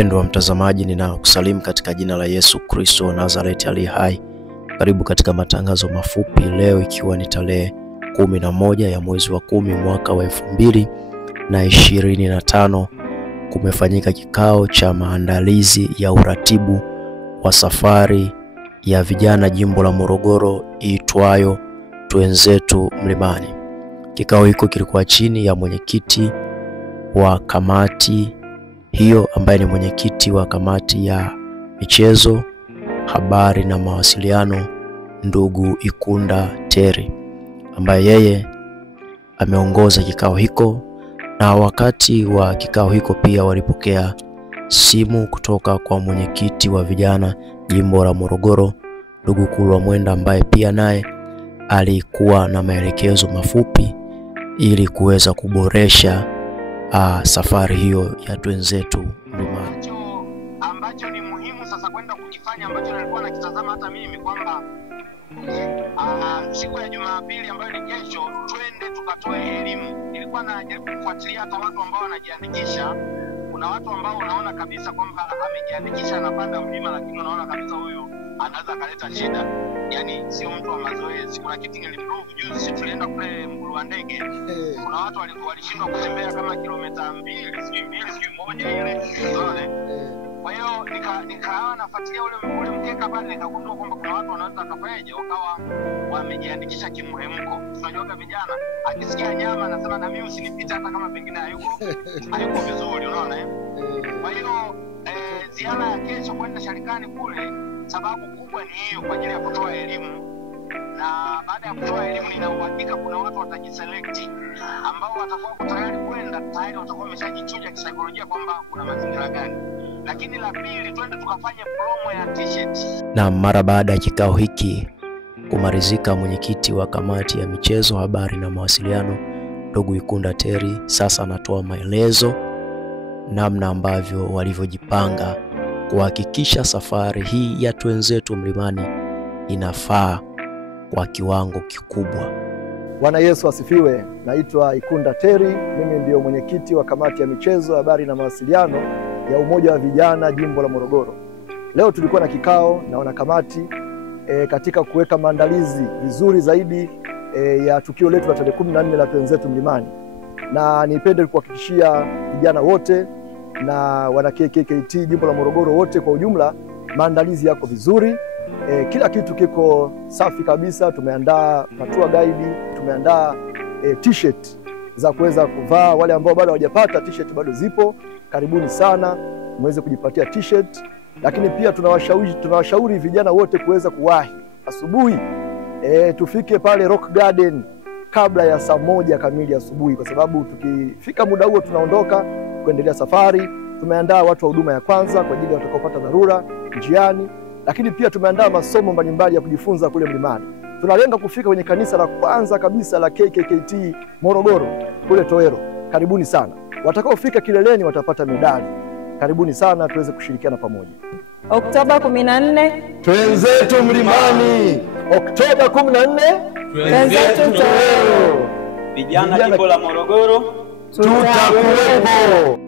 Mpendwa mtazamaji, ninakusalimu katika jina la Yesu Kristo wa Nazareti aliye hai. Karibu katika matangazo mafupi leo, ikiwa ni tarehe 11 ya mwezi wa 10 mwaka wa 2025. Kumefanyika kikao cha maandalizi ya uratibu wa safari ya vijana jimbo la Morogoro iitwayo Twenzetu Mlimani. Kikao hiko kilikuwa chini ya mwenyekiti wa kamati hiyo ambaye ni mwenyekiti wa kamati ya michezo, habari na mawasiliano, ndugu Ikunda Terry, ambaye yeye ameongoza kikao hiko. Na wakati wa kikao hiko pia walipokea simu kutoka kwa mwenyekiti wa vijana jimbo la Morogoro, ndugu Kulwa Mwenda, ambaye pia naye alikuwa na maelekezo mafupi ili kuweza kuboresha safari hiyo ya Twenzetu Mlimani. Ambacho ni muhimu sasa kwenda kukifanya, ambacho nilikuwa nakitazama hata mimi kwamba siku ya Jumapili ambayo ni kesho, twende tukatoe elimu. Nilikuwa najaribu kufuatilia hata watu ambao wanajiandikisha. Kuna watu ambao unaona kabisa kwamba amejiandikisha anapanda mlima, lakini unaona kabisa huyu anaweza kaleta shida. Yaani sio mtu wa mazoezi. Kuna kitu nilimprove juzi, tulienda kule Mgulu wa Ndege. Kuna watu walishindwa kutembea kama kilomita 2, sijui 1 ile. Unaona? Kwa hiyo nikawa nafuatilia ule mkeka pale, nikagundua kwamba kuna watu wanaweza kafanyaje wakawa wamejiandikisha kimhemko. Tunajua kwa vijana akisikia nyama anasema na mimi usinipite hata kama pengine hayuko vizuri, unaona eh? Kwa hiyo ziara ya kesho kwenda Sharikani kule, sababu kubwa ni hiyo, kwa ajili ya kutoa elimu. Na baada ya kutoa elimu, nina uhakika kuna watu watajiselect ambao watakuwa tayari kwenda, tayari watakuwa wameshajichuja kisaikolojia kwamba kuna mazingira gani. Lakini la pili, twende tukafanye promo ya t-shirt. Na mara baada ya kikao hiki kumalizika, mwenyekiti wa kamati ya michezo, habari na mawasiliano, ndugu Ikunda Terry, sasa anatoa maelezo namna ambavyo walivyojipanga kuhakikisha safari hii ya Twenzetu Mlimani inafaa kwa kiwango kikubwa. Bwana Yesu asifiwe. Naitwa Ikunda Terry, mimi ndio mwenyekiti wa kamati ya michezo, habari na mawasiliano ya Umoja wa Vijana jimbo la Morogoro. Leo tulikuwa na kikao na wanakamati katika kuweka maandalizi vizuri zaidi ya tukio letu la tarehe 14 la Twenzetu Mlimani. Na nipende kuhakikishia vijana wote na wana KKKT jimbo la Morogoro wote kwa ujumla, maandalizi yako vizuri. Kila kitu kiko safi kabisa. Tumeandaa tour guide, tumeandaa t-shirt za kuweza kuvaa. Wale ambao bado hawajapata t-shirt bado zipo, karibuni sana muweze kujipatia t-shirt. Lakini pia tunawashauri vijana wote kuweza kuwahi asubuhi. Tufike pale Rock Garden kabla ya saa 1 kamili asubuhi, kwa sababu tukifika muda huo tunaondoka kuendelea safari. Tumeandaa watu wa huduma ya kwanza kwa ajili ya watakaopata dharura njiani, lakini pia tumeandaa masomo mbalimbali ya kujifunza kule mlimani. Tunalenga kufika kwenye kanisa la kwanza kabisa la KKKT Morogoro kule Toero. Karibuni sana. Watakaofika kileleni watapata medali. Karibuni sana tuweze kushirikiana pamoja. Oktoba 14 Twenzetu Mlimani. Oktoba 14 Twenzetu Toero. Vijana jimbo la Morogoro tutakuwepo.